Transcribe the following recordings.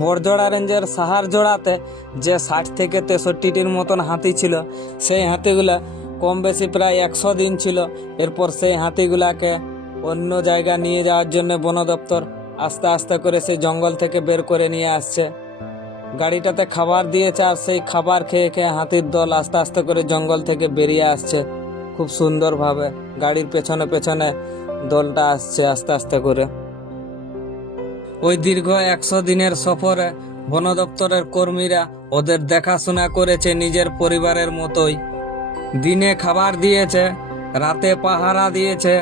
বড়জোড়া রেঞ্জের সাহার জোড়াতে যে 60 থেকে 63টির মতন হাতি ছিল, সেই হাতিগুলা কম বেশি প্রায় 100 দিন ছিল। এরপর সেই হাতিগুলাকে অন্য জায়গা নিয়ে যাওয়ার জন্য বন দপ্তর আস্তে আস্তে করে সেই জঙ্গল থেকে বের করে নিয়ে আসছে। গাড়িটাতে খাবার দিয়েছে, আর সেই খাবার খেয়ে খেয়ে হাতির দল আস্তে আস্তে করে জঙ্গল থেকে বেরিয়ে আসছে খুব সুন্দরভাবে। গাড়ির পেছনে পেছনে দলটা আসছে আস্তে আস্তে করে। ওই দীর্ঘ 100 দিনের সফরে বন দপ্তরের কর্মীরা ওদের দেখাশোনা করেছে নিজের পরিবারের মতোই। দিনে খাবার দিয়েছে, রাতে পাহারা দিয়েছে,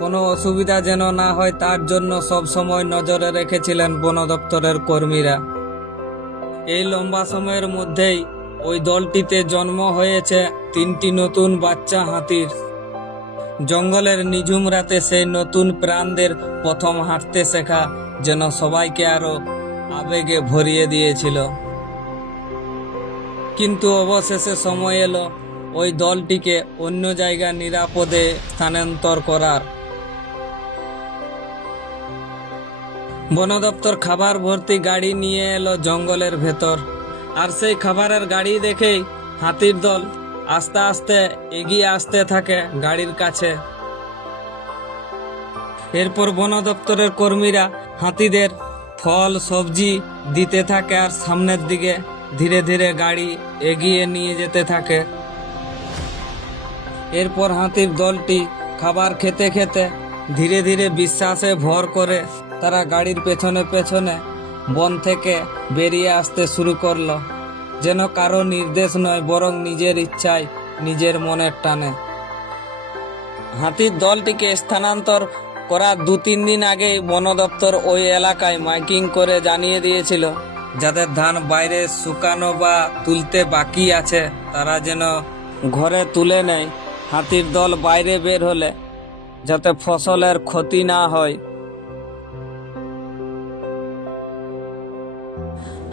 কোনো অসুবিধা যেন না হয় তার জন্য সব সময় নজরে রেখেছিলেন বন দপ্তরের কর্মীরা। এই লম্বা সময়ের মধ্যেই ওই দলটিতে জন্ম হয়েছে 3টি নতুন বাচ্চা হাতির। জঙ্গলের নিঝুম রাতে সেই নতুন প্রাণদের প্রথম হাঁটতে শেখা যেন সবাইকে আরো আবেগে ভরিয়ে দিয়েছিল। কিন্তু অবশেষে সময় এলো ওই দলটিকে অন্য জায়গা নিরাপদে স্থানান্তর করার। বন দপ্তর খাবার ভর্তি গাড়ি নিয়ে এলো জঙ্গলের ভেতর, আর সেই খাবারের গাড়ি দেখেই হাতির দল আস্তে আস্তে এগিয়ে আসতে থাকে গাড়ির কাছে। এরপর বন দপ্তরের কর্মীরা হাতিদের ফল সবজি দিতে থাকে, আর সামনের দিকে ধীরে ধীরে গাড়ি এগিয়ে নিয়ে যেতে থাকে। এরপর হাতির দলটি খাবার খেতে খেতে ধীরে ধীরে বিশ্বাসে ভর করে তারা গাড়ির পেছনে পেছনে বন থেকে বেরিয়ে আসতে শুরু করলো, যেন কারো নির্দেশ নয় বরং নিজের ইচ্ছায়, নিজের মনের টানে। হাতির দলটিকে স্থানান্তর করার 2-3 দিন আগেই বন দপ্তর ওই এলাকায় মাইকিং করে জানিয়ে দিয়েছিল যাদের ধান বাইরে শুকানো বা তুলতে বাকি আছে তারা যেন ঘরে তুলে নেয়। হাতির দল বাইরে বের হলে যাতে ফসলের ক্ষতি না হয়।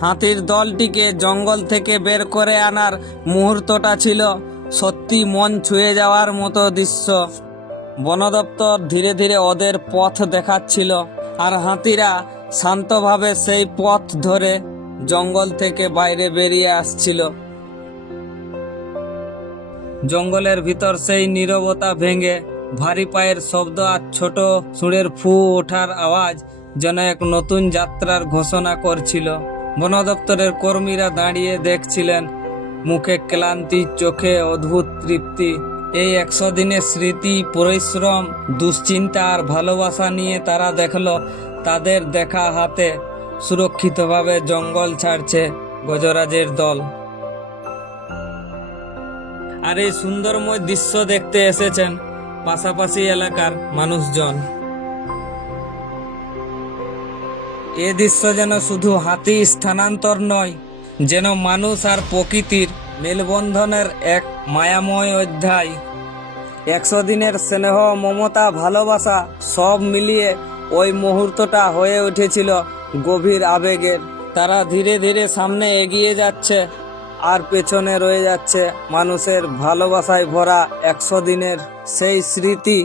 হাতির দলটিকে জঙ্গল থেকে বের করে আনার মুহূর্তটা ছিল সত্যি মন ছুঁয়ে যাওয়ার মতো দৃশ্য। বন দপ্তর ধীরে ধীরে ওদের পথ দেখাচ্ছিল, আর হাতিরা শান্তভাবে সেই পথ ধরে জঙ্গল থেকে বাইরে বেরিয়ে আসছিল। জঙ্গলের ভিতর সেই নীরবতা ভেঙে ভারী পায়ের শব্দ আর ছোট সুরের ফু ওঠার আওয়াজ যেন এক নতুন যাত্রার ঘোষণা করছিল। বন দপ্তরের কর্মীরা দাঁড়িয়ে দেখছিলেন, মুখে ক্লান্তি, চোখে অদ্ভুত তৃপ্তি। এই 100 দিনের স্মৃতি, পরিশ্রম, দুশ্চিন্তা আর ভালোবাসা নিয়ে তারা দেখলো তাদের দেখা হাতে সুরক্ষিতভাবে জঙ্গল ছাড়ছে গজরাজের দল। আর এই সুন্দরময় দৃশ্য দেখতে এসেছেন পাশাপাশি এলাকার মানুষজন। এ দৃশ্য যেন শুধু হাতি স্থানান্তর নয়, যেন মানুষ আর প্রকৃতির মেলবন্ধনের এক মায়াময় অধ্যায়। 100 দিনের স্নেহ, মমতা, ভালোবাসা সব মিলিয়ে ওই মুহূর্তটা হয়ে উঠেছিল গভীর আবেগের। তারা ধীরে ধীরে সামনে এগিয়ে যাচ্ছে, আর পেছনে রয়ে যাচ্ছে মানুষের ভালোবাসায় ভরা 100 দিনের সেই স্মৃতি।